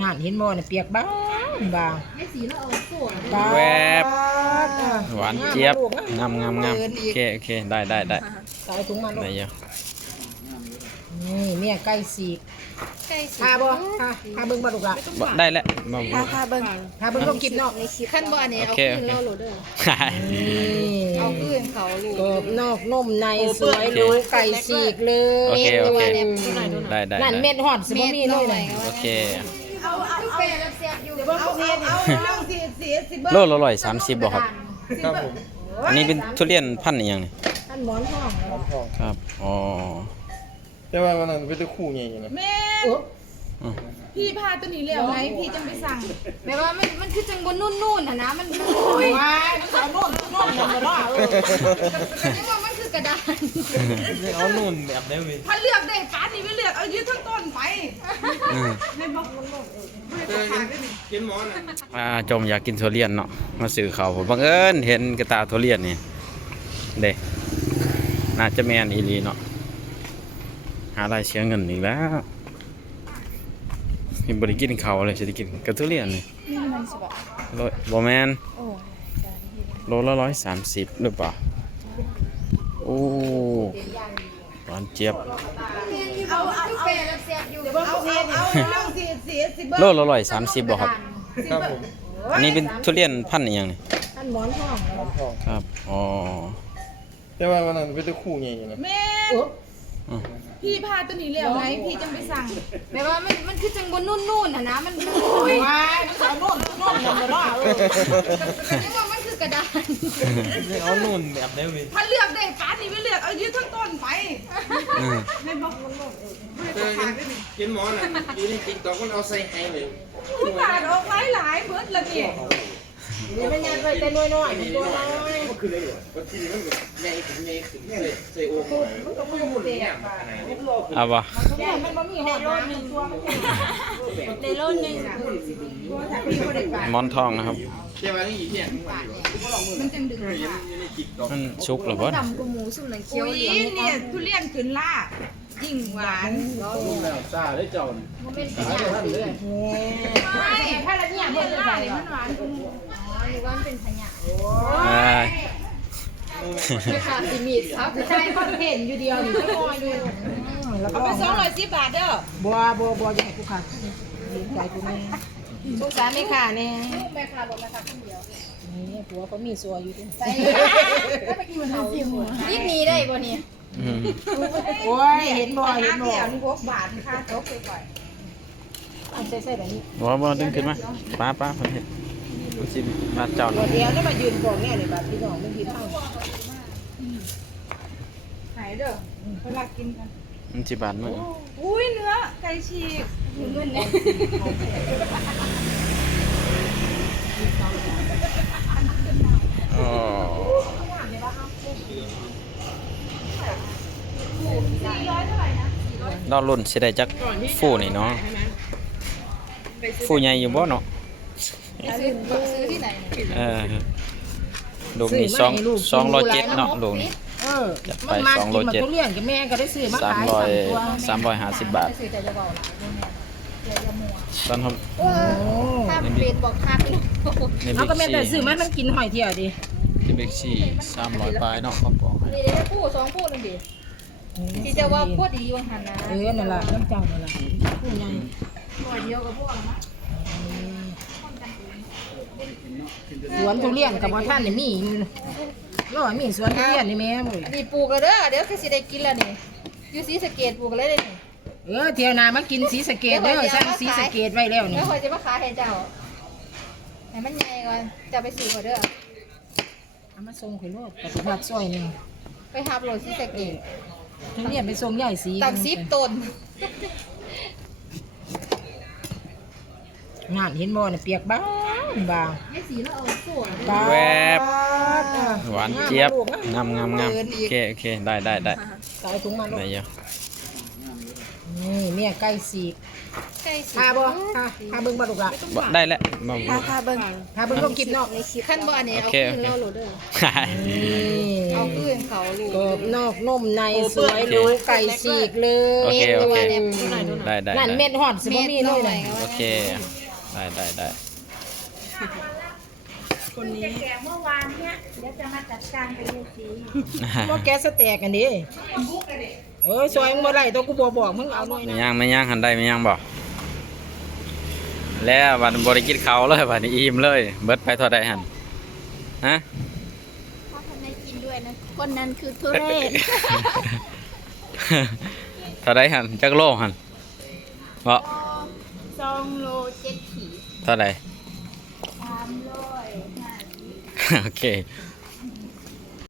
งานเห็นบ่เนี่ยเปียกบ้างบางไม่สีแล้วเอาสวย แวบหวานเจี๊ยบงามโอเคได้ใส่ถุงมันลูก ได้เยอะ นี่เมียไก่สีก ใกล้สี ทาบ่ทาเบิ่งบ่ลูกละ ได้แล้วมา ถ้าเบิ้ง ทาเบิ่งต้องกินเนาะ ขั้นบ่อันนี้เอาขึ้นเล่าโหลดเด้อ นี่ เอาขึ้นเขาลูก กรอบนอกนุ่มในสวยรู้ไก่สีกเลย โอเคได้นั่นเม็ดฮอดสิบ่มีเลยนะ โอเค เอาเปรี้ยวแล้วเสียบอยู่ โลละ130บ่ครับ ครับผม อันนี้เป็นทุเรียนพันธุ์อีหยังนี่ ท่านหมอนทอง ครับอ๋อ แต่ว่าวันนั้นเป็นตัวคู่ใหญ่นะ แม่ โอ้ พี่พาตัวนี้แล้วไงพี่จังไปสั่ง แม่ว่ามันคือจังบนนุ่นๆนะมัน ว้ายมันสอนนุ่นนุ่นมันบ่เนาะ นี่ว่ามันคือกระดาน เอานุ่นแบบได้ไหม ถ้าเลือกได้ป้านี่ไม่เลือกเอายืดทั้งต้นไปในบอกมันบอก กินหมอนอ่ะ จมอยากกินทุเรียนเนาะมาซื้อเขาผมบังเอิญเห็นกระตาทุเรียนนี่เด้น่าจะแม่นอีหลีเนาะหาได้เสียเงินอีกแล้วนี่บริกินเขาวเลยจะได้กินกระทุเรียนนี่ นี่มันสิบ่ บ่แม่น โอ้ โลละ130หรือเปล่าโอ้หวานเจี๊ยบ เอาเปรี้ยวแล้วเสียบอยู่ เอาสีเบอร์ โลละ130บ่ครับ ครับผม อันนี้เป็นทุเรียนพันธุ์อีหยังนี่ ท่านหมอนทอง ครับอ๋อ แต่ว่าวันนั้นเป็นตัวคู่ใหญ่นะ แม่ โอ้ พี่พาตัวนี้แล้วไงพี่จังไปสั่ง แม่ว่ามันคือจังบนนุ่นๆนะมัน ว้ายมันสอนนุ่นนุ่นมันบ่เนาะ นี่ว่ามันคือกระดาน เอานุ่นแบบได้ไหม ถ้าเลือกได้ป้านี่ไม่เลือกเอายืดทั้งต้นไป อืม ในบอกมันบอก กินหมอนอ่ะอยู่ในติ๊กต็อกมันเอาใส่ให้เลย พี่พาออกหลายเบิดละเนี่ย นี่มันยัดไว้แต่น้อยๆมันตัวน้อย ก็คือเลยก็คือมันแบบใหญ่ขึ้นใส่โอ่งมันก็ไม่หุ่นเนี่ยขนาดนี้ เอาบ่ เนี่ยมันบ่มีฮอดน้ำมันตัวมัน ในโลนึง หมอนทองนะครับ แต่ว่านี่เนี่ย มันจังดึง อยู่ในติ๊กต็อก มันสุกหรือบ่ ดำกูหมูสุ่มหนังเคี้ยว อุ้ย เหลือง เนี่ยทุเรียนขึ้นล่ายิ่งหวาน ซาได้เจ้า มันเป็นขยะเลย ไม่ถ้าละเนี่ยเพิ่นล่าเลยมันหวานกว่าหมู หรือว่ามันเป็นขยะ อ่า ไม่ขาดสิมีดครับ ใช่คอนเทนต์อยู่เดียวนี่ไม่น้อยดูแล้วก็ เอาไป210 บาทเด้อ บัวอย่าให้กูขาดเลี้ยงใจกูแน่สงสารไม่ขาดแน่ แม่ค้าบอกแม่ค้าคนเดียว นี่ผัวเขามีซัวอยู่ดิ ใส่แล้วไปกินมันเอารีบหนีได้บ่เนี่ย อืม โอ้ยเห็นบ่ เดี๋ยวนี่6 บาทค่าโต๊ะไปก่อน อันใส่แบบนี้ บ่ดึงขึ้นมาป้าเพิ่นเฮ็ดมันสิมาเจ้า ตัวเดียวแล้วมายืนกองแน่เลยแบบพี่น้องไม่ยืนเท่า ไหนเด้อเวลากินกัน มันสิบาทมื้อ อุ้ยเนื้อไก่ฉีก เงินเนี่ย อ๋อดอกรุ่นสิได้จักฟูนี่เนาะฟูใหญ่อยู่บ่เนาะ ซื้อที่ไหน ลูกนี่207เนาะลูกนี่ จัดไป มันมากิน 2โล มา เจ็ด ทุเรียนกับแม่ก็ได้ซื้อมาขาย350 บาท ซื้อแต่จะเบาหลาย ตอนผม ถ้าเปลี่ยนบอกค่าไปลูก ใน เอา บิ๊ ก็ ก แม่แต่ ซี ซื้อมันกินหอยเที่ยวดิ ในบิ๊กซี300ปลายเนาะเขาบอกให้ นี่ได้คู่2คู่นึงดิที่จะว่าพวดดีวังหันนะ นั่นล่ะน้ำเจ้านั่นล่ะผู้ใหญ่ ตัวเดียวกับพวกนะ สวนทุเรียนกับบ่ท่านนี่มีร้อยมีสวนทุเรียนนี่แม่หมด อันนี้ปลูกแล้วเด้อเดี๋ยวคือสิได้กินแล้วนี่อยู่ศรีสะเกษปลูกแล้วเด้นี่ เที่ยวนามากินสีสะเกดเด้อสั่งสีสะเกดไว้แล้วนี่ แล้วคอยจะมาขายให้เจ้าให้มันใหญ่ก่อนจะไปซื้อเขาเด้อ เอามาส่งข่อยโลดกับผักซอยนึง ไปหาโหลดศรีสะเกษ ทุเรียนไปส่งใหญ่สี ตัก10ต้น งานเห็นบ่เนี่ยเปียกบ้างไม่สีแล้วเอาสวย แวบหวานเจี๊ยบงามโอเคได้ ใส่ถุงมาลูก ได้เยอะ น นี่เมี่ยงไก่สีก ใกล้สิ พาบ่พาเบิ่งบ่ลูกล่ะ บ่ได้แล้วบ่ พาเบิ่ง พาเบิ่งลงคลิปเนาะ ขั้นบ่อันนี้ โอ เอา เค ขึ้น โอเค เราโหลดเด้อ นี่ เอาขึ้นเขาลูก กรอบนอกนุ่มในสวยหรูไก่สีกเลย โอเคโอเค ได้ ได้ นั่นเม็ดหอดสิบ่มีเลยนะ โอเคได้ คนนี้ บ่แกสแต็กอันนี้ซอยมึงบ่ได้ตัวกูบ่บอกมึงเอาหน่อย ไม่ นะ ย่างไม่ย่างหันได้ไม่ย่างบ่แล้ววันบ่ได้กินข้าวเลยวันนี้อิ่มเลยเบิดไปเท่าใดหั่นฮะ ถ้าทำได้กินด้วยนะคนนั้นคือทุเรศ เท่าใดหั่นจักโลหั่นบ่ 2 โล 7 ขีด เท่าใด 350 โอเค